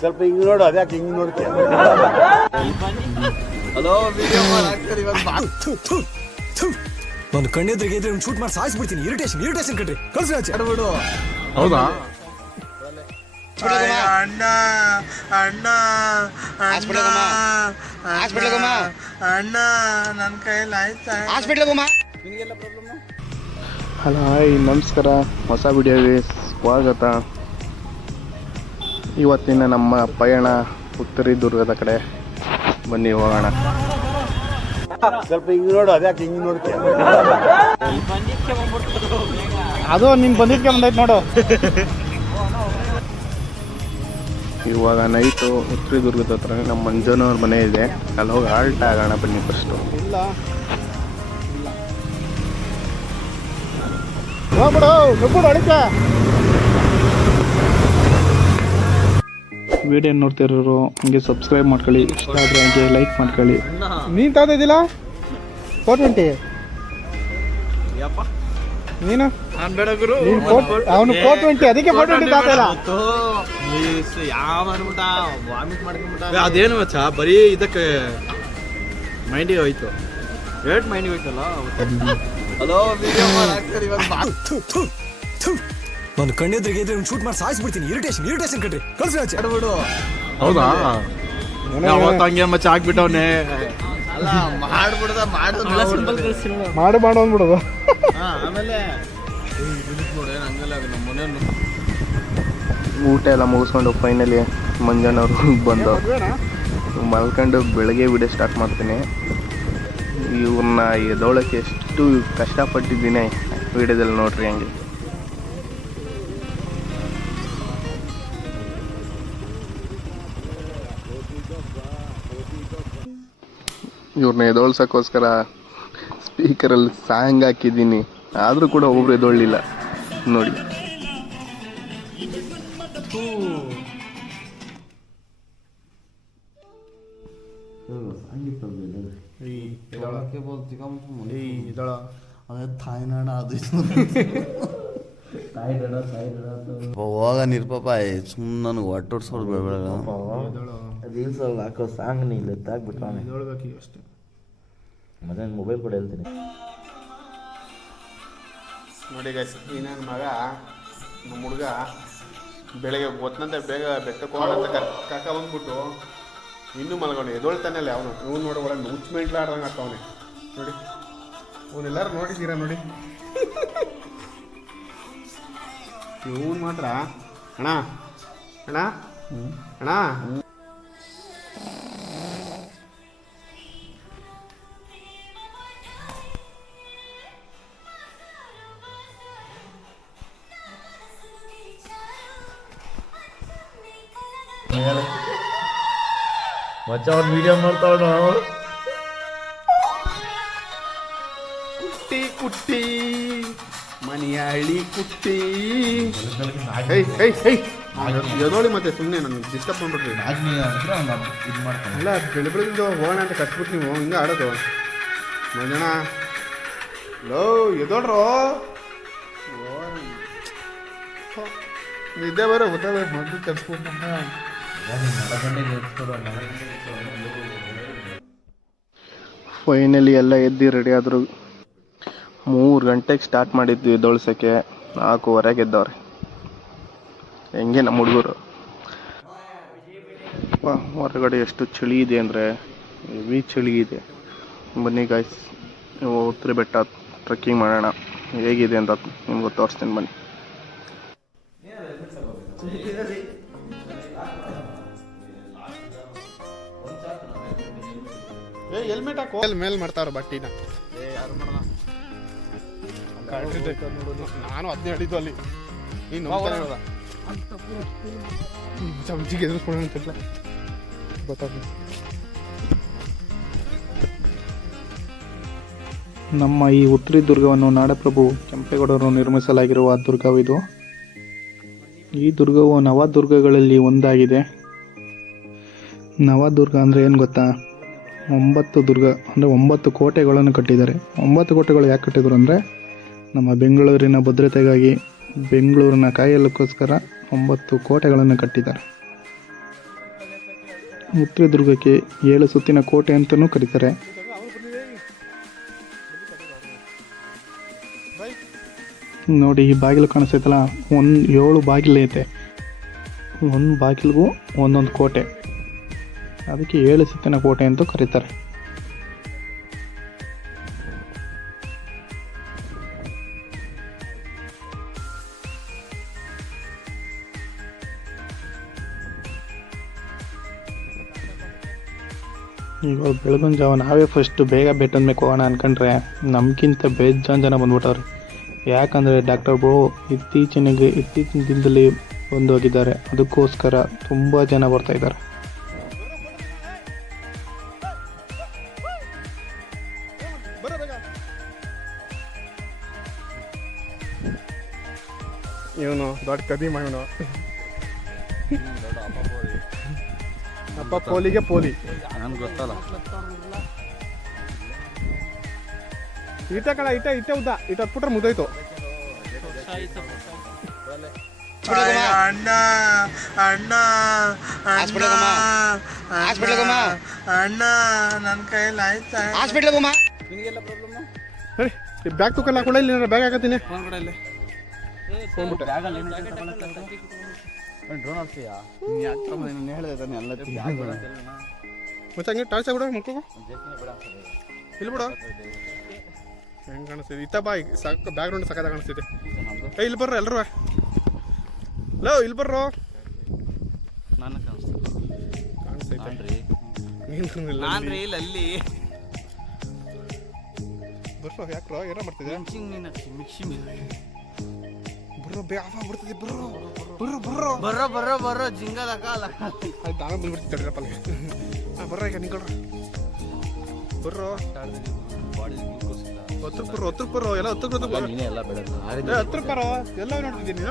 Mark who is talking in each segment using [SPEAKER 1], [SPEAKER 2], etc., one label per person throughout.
[SPEAKER 1] ಸ್ವಲ್ಪ ಹಿಂಗ್ ನೋಡು ಅದ್ಯಾಕೆ ಹಿಂಗ್ ನೋಡ್ತೀಯ?
[SPEAKER 2] ನನ್ನ ಕಣ್ಣೆದ್ರಿಗೆ ಇದ್ರೆ ಶೂಟ್ ಮಾಡಿ ಸಾಯಿಸ್ಬಿಡ್ತೀನಿ. ಇರಿಟೇಷನ್ ಇರಿಟೇಷನ್ ಕಟ್ರಿ ಕಳ್ಸಿ ಆಚೆ.
[SPEAKER 1] ಹೌದಾ?
[SPEAKER 3] ಅಣ್ಣ ಅಣ್ಣ ಅಣ್ಣ ಅಣ್ಣ ನನ್ನ ಕೈಯಲ್ಲಿ ಆಯ್ತಾ?
[SPEAKER 4] ಹಲೋ ಹಾಯ್ ನಮಸ್ಕಾರ. ಹೊಸ ವಿಡಿಯೋಗೆ ಸ್ವಾಗತ. ಇವತ್ತಿನ ನಮ್ಮ ಪಯಣ ಉತ್ತರಿ ದುರ್ಗದ ಕಡೆ. ಬನ್ನಿ ಹೋಗೋಣ.
[SPEAKER 1] ಸ್ವಲ್ಪ ಹಿಂಗ್ ನೋಡು ಅದ್ಯಾಕೆ ಹಿಂಗ್ ನೋಡ್ತೀಯ.
[SPEAKER 4] ಅದು ನಿನ್ ಬಂದಿದ್ಕೆ ಬಂದೈತೆ ನೋಡು. ಇವಾಗ ನೈಟು ಉತ್ತರಿ ದುರ್ಗದ ಹತ್ರ ನಮ್ಮ ಮಂಜನವ್ರ ಮನೆ ಇದೆ. ಅಲ್ಲಿ ಹೋಗಿ ಆಲ್ಟ್ ಆಗೋಣ ಬನ್ನಿ ಫಸ್ಟು ವಿಡಿಯೋ ನೋಡ್ತಿರೋರು ಹಂಗೆ ಸಬ್ಸ್ಕ್ರೈಬ್ ಮಾಡ್ಕೊಳ್ಳಿ. ಇಷ್ಟ ಆದರೆ ಹಂಗೆ ಲೈಕ್ ಮಾಡ್ಕೊಳ್ಳಿ. ನೀನು ತಾತ ಫೋರ್ ಟ್ವೆಂಟಿ ನೀನು? ಅವನು ಫೋರ್ ಟ್ವೆಂಟಿ ಅದಕ್ಕೆ ಫೋರ್ ಟ್ವೆಂಟಿ ತಾತಿಲ್ಲ
[SPEAKER 3] ಅದೇನು ಮಚ್ಚ? ಬರೀ ಇದಕ್ಕೆ ಮೈಂಡಿಗೆ ಹೋಯ್ತು. ರೇಟ್ ಮೈಂಡಿಗೆ ಹೋಯ್ತಲ್ಲ? ಹಲೋ
[SPEAKER 2] ಒಂದು ಕಣ್ಣೆದ್ರಿಗೆ ಇದ್ರೆ ಶೂಟ್ ಮಾಡಿ ಸಾಯಿಸ್ಬಿಡ್ತೀನಿ. ಇರಿಟೇಷನ್ ಇರಿಟೇಷನ್ ಕಟ್ರಿ ಕಳ್ಸಿ ಆಚೆ.
[SPEAKER 3] ಬಿಡು
[SPEAKER 1] ಹೌದಾ?
[SPEAKER 3] ಅವತ್ತು ಹಂಗೆ ಮಚ್ಚ ಹಾಕ್ಬಿಟ್ಟವನೆ ಅಲ್ಲ ಮಾಡ್ಬಿಡ್ದ ಮಾಡಿದ
[SPEAKER 4] ಮಾಡು ಮಾಡು ಅಂದ್ಬಿಡೋದು.
[SPEAKER 3] ಆಮೇಲೆ
[SPEAKER 4] ಊಟ ಎಲ್ಲ ಮುಗಿಸ್ಕೊಂಡು ಫೈನಲಿ ಮಂಜಾನವ್ರು ಬಂದು ಮಲ್ಕೊಂಡು ಬೆಳಗ್ಗೆ ವಿಡಿಯೋ ಸ್ಟಾರ್ಟ್ ಮಾಡ್ತೀನಿ. ಇವ್ರನ್ನ ಎದೋಳಕ್ಕೆ ಎಷ್ಟು ಕಷ್ಟಪಟ್ಟಿದ್ದೀನಿ ವಿಡಿಯೋದಲ್ಲಿ ನೋಡ್ರಿ ಹಂಗೆ. ಇವ್ರನ್ನ ಎದೋಳ್ಸೋಕ್ಕೋಸ್ಕರ ಸ್ಪೀಕರಲ್ಲಿ ಸಾಂಗ್ ಹಾಕಿದ್ದೀನಿ. ಆದರೂ ಕೂಡ ಒಬ್ಬರು ಎದೊಳ್ಳಿಲ್ಲ ನೋಡಿ.
[SPEAKER 3] ಹೋಗ ನಿರ್ಪಾಪ ಸುಮ್ಮನೆ ನನಗೆ ಒಟ್ಟು ಹೊಡ್ಸೋದು ಬೇಡ ರೀಲ್ಸ್ ಅಲ್ಲಿ ಹಾಕೋ ಸಾಂಗ್ ನೀ ನೋಡ್ಬೇಕು ಅಷ್ಟೇ. ಮತ್ತೆ ಮೊಬೈಲ್ ಕೂಡ ಹೇಳ್ತೀನಿ.
[SPEAKER 1] ನೋಡಿ ಗೈಸ್ ಈ ನನ್ನ ಮಗ ನಮ್ಮ ಹುಡುಗ ಬೆಳಗ್ಗೆ ಗೊತ್ತಂತೆ ಬೇಗ ಬೆಟ್ಟಕ್ಕೆ ಹೋಗೋಣ ಅಂತ ಕಾಕ ಬಂದ್ಬಿಟ್ಟು ಇನ್ನೂ ಮಲ್ಕೊಂಡು ಅಲ್ಲಿ ಅವನು. ಇವ್ನು ನೋಡಿ ಒಳಗೆ ನುಚ್ಚು ಮೆಂಟ್ಲಾಡ್ದಂಗೆ ಹಾಕವನೆ ನೋಡಿ. ಅವನ್ನೆಲ್ಲರೂ ನೋಡಿದ್ದೀರಾ ನೋಡಿ? ಇವನು ಮಾತ್ರ ಅಣ್ಣ ಅಣ್ಣ ಅಣ್ಣ.
[SPEAKER 3] ಮಚ್ಚ ಅವ್ನು ವಿಡಿಯೋ ಮಾಡ್ತಾವ
[SPEAKER 1] ಕುಟ್ಟಿ ಕುಟ್ಟಿ ಮನೆಯ ಹಳ್ಳಿ ಕುಟ್ಟಿ. ಹೇ ಹೇ ಹೈ. ಎದೋಳಿ ಮತ್ತೆ ಸುಮ್ಮನೆ ನನಗೆ ಡಿಸ್ಟರ್ಬ್
[SPEAKER 3] ಮಾಡ್ತಾನೆ.
[SPEAKER 1] ಅಲ್ಲ ಬೆಳಿ ಹೋಗೋಣ ಅಂತ ಕಟ್ಬಿಟ್ಟು ನೀವು ಹಿಂಗೆ ಆಡೋದು. ಮಂಜಣ್ಣ ಲೋ ಎದೋಡ್ರು ನಿದ್ದೆ ಬರೋ ಗೊತ್ತಾಗ ಮೊದಲು ಕಟ್ಸ್ಬಿಟ್ಟು
[SPEAKER 4] ಫೈನಲಿ ಎಲ್ಲ ಎದ್ದು ರೆಡಿ ಆದರು. ಮೂರು ಗಂಟೆಗೆ ಸ್ಟಾರ್ಟ್ ಮಾಡಿದ್ವಿ ಎದ್ದೊಳ್ಸೋಕ್ಕೆ ನಾಲ್ಕೂವರೆಗೆ ಎದ್ದವ್ರೆ. ಹೆಂಗೆ ನಮ್ಮ ಹುಡುಗರು. ಹೊರಗಡೆ ಎಷ್ಟು ಚಳಿ ಇದೆ ಅಂದರೆ ಹೆವಿ ಚಳಿ ಇದೆ. ಬನ್ನಿ ಗಾಯ್ಸ್ ನೀವು ಉತ್ತರ ಬೆಟ್ಟ ಟ್ರೆಕ್ಕಿಂಗ್ ಮಾಡೋಣ. ಹೇಗಿದೆ ಅಂತ ನಿಮ್ಗೆ ತೋರಿಸ್ತೀನಿ ಬನ್ನಿ.
[SPEAKER 1] ಏ ಹೆಲ್ಮೆಟ್ ಹಾಕೋ. ಎಲ್ಲಿ ಮೇಲ್ ಮಾಡ್ತಾವ್ರ ಬಟ್ಟಿನ. ನಾನು? ಅದನ್ನೇ ಹಿಡಿದು ಅಲ್ಲಿ. ನೀನು ಚಮಚಿಗೆ ಎದುರಿಸ್ಕೊಳೋಣ ಅಂತಿಲ್ಲ ಗೊತ್ತಾಗ್ಲಿ.
[SPEAKER 4] ನಮ್ಮ ಈ ಉತ್ತರಿ ದುರ್ಗವನ್ನು ನಾಡಪ್ರಭು ಕೆಂಪೇಗೌಡರು ನಿರ್ಮಿಸಲಾಗಿರುವ ದುರ್ಗವಿದು. ಈ ದುರ್ಗವು ನವದುರ್ಗಗಳಲ್ಲಿ ಒಂದಾಗಿದೆ. ನವದುರ್ಗ ಅಂದರೆ ಏನು ಗೊತ್ತಾ? ಒಂಬತ್ತು ದುರ್ಗ, ಅಂದರೆ ಒಂಬತ್ತು ಕೋಟೆಗಳನ್ನು ಕಟ್ಟಿದ್ದಾರೆ. ಒಂಬತ್ತು ಕೋಟೆಗಳು ಯಾಕೆ ಕಟ್ಟಿದ್ರು ಅಂದರೆ, ನಮ್ಮ ಬೆಂಗಳೂರಿನ ಭದ್ರತೆಗಾಗಿ ಬೆಂಗಳೂರಿನ ಕಾಯಲಕ್ಕೋಸ್ಕರ ಒಂಬತ್ತು ಕೋಟೆಗಳನ್ನು ಕಟ್ಟಿದ್ದಾರೆ.
[SPEAKER 5] ಉತ್ತರದುರ್ಗಕ್ಕೆ ಏಳು ಸುತ್ತಿನ ಕೋಟೆ ಅಂತಲೂ ಕರೀತಾರೆ. ನೋಡಿ, ಈ ಬಾಗಿಲು ಕಾಣಿಸ್ತೈತಲ್ಲ, ಒಂದು ಏಳು ಬಾಗಿಲು ಐತೆ. ಒಂದು ಬಾಗಿಲಿಗೂ ಒಂದೊಂದು ಕೋಟೆ. ಅದಕ್ಕೆ ಏಳು ಸುತ್ತಿನ ಕೋಟೆ ಅಂತ ಕರೀತಾರೆ. ಈಗ ಬೆಳಗಿನ ಜಾವ ನಾವೇ ಫಸ್ಟ್ ಬೇಗ ಬೆಟ್ಟದ ಮೇಲೆ ಹೋಗೋಣ ಅನ್ಕೊಂಡ್ರೆ ನಮ್ಗಿಂತ ಬೇಜಾನ್ ಜನ ಬಂದ್ಬಿಟ್ಟವ್ರೆ. ಯಾಕಂದರೆ ಡಾಕ್ಟರ್ ಬ್ರೋ ಇತ್ತೀಚಿನಗೆ ಇತ್ತೀಚಿನ ದಿನದಲ್ಲಿ ಬಂದು ಹೋಗಿದ್ದಾರೆ ಅದಕ್ಕೋಸ್ಕರ ತುಂಬ ಜನ ಬರ್ತಾ
[SPEAKER 1] ದೊಡ್ಡ ಕದೀಮ ಇವನು ಅಪ್ಪ ಪೋಲಿಗೆ ಪೋಲಿ.
[SPEAKER 6] ನನ್ಗೆ ಗೊತ್ತಲ್ಲ.
[SPEAKER 1] ಇಟ ಕಣ ಇಟ ಇಟ್ಟೆ ಉದ್ದ. ಇಟ ಪುಟ್ರ ಮುದೋಯ್ತು.
[SPEAKER 6] ಅಣ್ಣ ಅಣ್ಣ ಅಣ್ಣ ಅಣ್ಣ ನನ್ನ ಕೈಯಲ್ಲಿ ಆಯ್ತಾ?
[SPEAKER 1] ಹೇಳಿ ಬ್ಯಾಗ್ ತುಕಲ್ಲ ಹಾಕೊಂಡ ಇಲ್ಲಿ ಬ್ಯಾಗ್ ಹಾಕತ್ತೀನಿ. ಮತ್ತೆ ಹಂಗೆ ಟಾರ್ಚ್ ಬಿಡ ಮಕ್ಕಳು ಇಲ್ಲಿ ಬಿಡು. ಹೆಂಗೆ ಕಾಣಿಸ್ತಿದೆ? ಇತ್ತ ಬಾ ಈಗ ಸಾಕು ಬ್ಯಾಕ್ ಗ್ರೌಂಡ್ ಸಕ್ಕದ ಕಾಣಿಸ್ತಿದೆ. ಏ ಇಲ್ಲಿ ಬರ್ರ ಎಲ್ಲರೂ ಲೋ ಇಲ್ಲಿ ಬರ್ರೋ.
[SPEAKER 6] ನಾನು
[SPEAKER 1] ಕಾಣಿಸ್ತೈತೆ. ನೀನು ಇಲ್ಲ
[SPEAKER 6] ಅಲ್ಲಿ.
[SPEAKER 1] ಬರ್ರೋ ಯಾಕ್ರೋ ಏನೋ ಮಾಡ್ತಿದ್ದೆ
[SPEAKER 6] ಮಿಕ್ಸಿಂಗ್ ಮೀನಾಕ್ಷಿ ಬೇಗ
[SPEAKER 1] ಬರ್ರೋ ಬ್ರೋ. Bro bro. ಬರ್ರೋ ಬರ್ರೋ ಬರ್ರೋ
[SPEAKER 6] ಬರೋ ಬರೋ ಬರೋ ಜಿಂಗದ ಕಾಲ.
[SPEAKER 1] ಆಯ್ತು ನಾನು ಬಂದ್ಬಿಡ್ತೀನಿ ತಡೀರಪ್ಪ ಅಲ್ಲಿಗೆ ಹಾಂ ಬರ್ರ ಈಗ ನಿಂಕೊಳ್ರ ಬರ್ರೋ ಹತ್ತು ಬರ್ರೋ ಹತ್ತು ಬರ್ರೋ ಎಲ್ಲ
[SPEAKER 6] ಹತ್ತು ರೂಪಾಯಿ
[SPEAKER 1] ಹತ್ತು ರೂಪಾಯಿ ಬರೋ ಎಲ್ಲ ನೋಡ್ತಿದ್ದೀನಿ.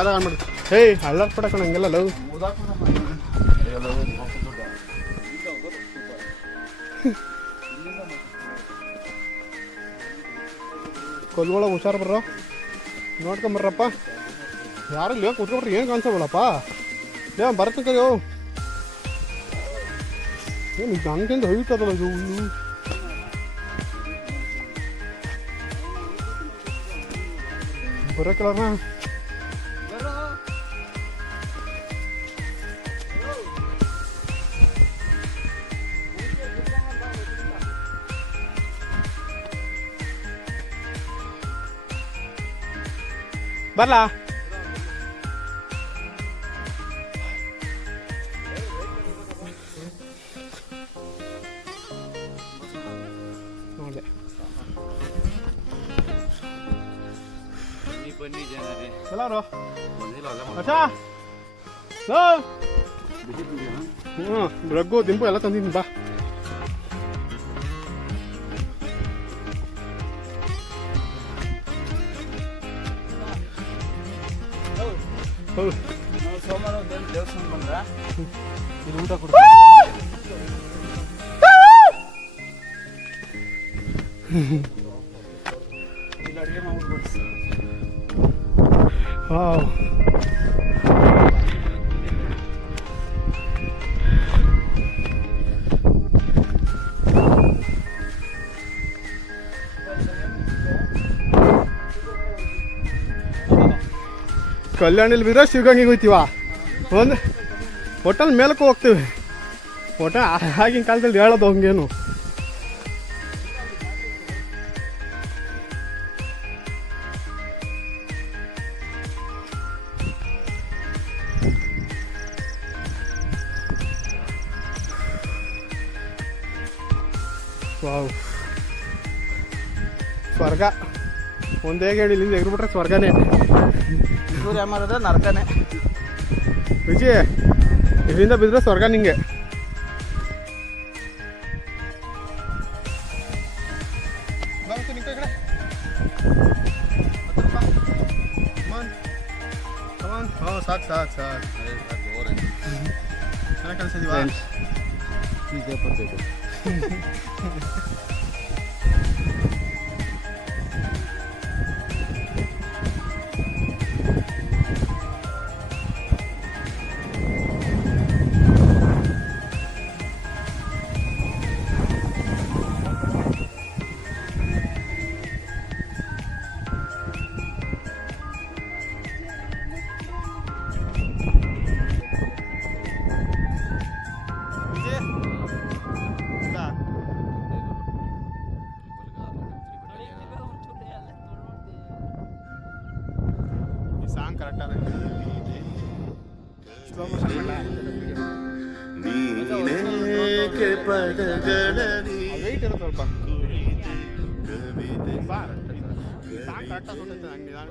[SPEAKER 1] ಸಾಕಾದಾಗ ಮಾಡ್ದು ಹೇಯ್ ಹಳ್ಳಾರ್ ಪಡಕ ಹಂಗೆಲ್ಲ ಲವ್. ಕೊಲ್ಗೊಳಗೆ ಹುಷಾರು ಬರ್ರೋ. ನೋಡ್ಕೊಂಬರ್ರಪ್ಪ ಯಾರು ಲೇ ಕೂತ್ಕೊಂಡ್ರೆ ಏನು ಕಾಣಿಸೋಲ್ಲಪ್ಪ ಏ ಬರತ್ತ ಕರಿಯೋ ಏನು ನನಗಿಂತ ಹೊಯ್ತದಲ್ಲ ಇದು ಹುಲ್ಲು. ಬರೋಕ್ಕಲ್ಲ
[SPEAKER 6] bắt là
[SPEAKER 1] Thế
[SPEAKER 6] nào rồi?
[SPEAKER 1] Acha. Rồi. Vâng. Ừ, rồi cô tiến bộ là
[SPEAKER 6] tăng tin ba.
[SPEAKER 1] ಇದು ಊಟ ಕೊಡು ವಾವ್ ಕಲ್ಯಾಣಿಲಿ ಬಿದ್ರೆ ಶಿವಗಂಗೆಗೆ ಹೋಯ್ತೀವ ಒಂದು ಹೋಟೆಲ್ ಮೇಲಕ್ಕೂ ಹೋಗ್ತೀವಿ. ಹೋಟೆಲ್ ಆಗಿನ ಕಾಲದಲ್ಲಿ ಹೇಳೋದು ಹಂಗೇನು. ವಾವ್. ಸ್ವರ್ಗ. ಒಂದೇ ಹೇಳಿ ಇಲ್ಲಿಂದ ಎಗ್ಬಿಟ್ರೆ ಸ್ವರ್ಗನೇ.
[SPEAKER 6] ಸೂರ್ಯ ಮಾರದ ನರ್ಕನೇ.
[SPEAKER 1] ವಿಜಯ್. ಇದರಿಂದ ಬಿದ್ದರೆ ಸ್ವರ್ಗ ನಿಂಗೆ ಹಾಂ ಸಾಕು ಸಾಕು ಸಾಕು ಚೆನ್ನಾಗಿ ಕಳಿಸಿದೀವಾ
[SPEAKER 6] ಇದೆ. ಬರ್ತೈತೆ
[SPEAKER 1] ಈ ಸಾಂಗ್ ಕರೆಕ್ಟ್ ಆದ ಸ್ಲೋ ಮೋಷನ್ ವೆಯ್ಟ್ ಇರುತ್ತೆ ಸ್ವಲ್ಪ. ಸಾಂಗ್ ಕರೆಕ್ಟ್ ಆಗಿ ಹಂಗೆ ನಿಧಾನ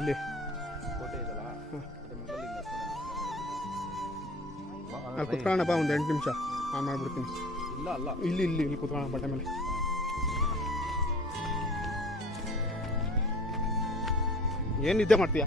[SPEAKER 1] ಎಲ್ಲಿ ಅಲ್ಲಿ. ಕುತ್ಕೊಳ್ಳೋಣಪ್ಪ ಒಂದು ಎಂಟು ನಿಮಿಷ. ಆನ್ ಮಾಡ್ಬಿಡ್ತೀನಿ. ಇಲ್ಲ ಅಲ್ಲ. ಇಲ್ಲಿ ಇಲ್ಲಿ ಇಲ್ಲಿ ಕುತ್ಕೊಳ್ಳೋಣ ಬಟ್ಟೆ ಮೇಲೆ. ಏನು ನಿದ್ದೆ ಮಾಡ್ತೀಯಾ?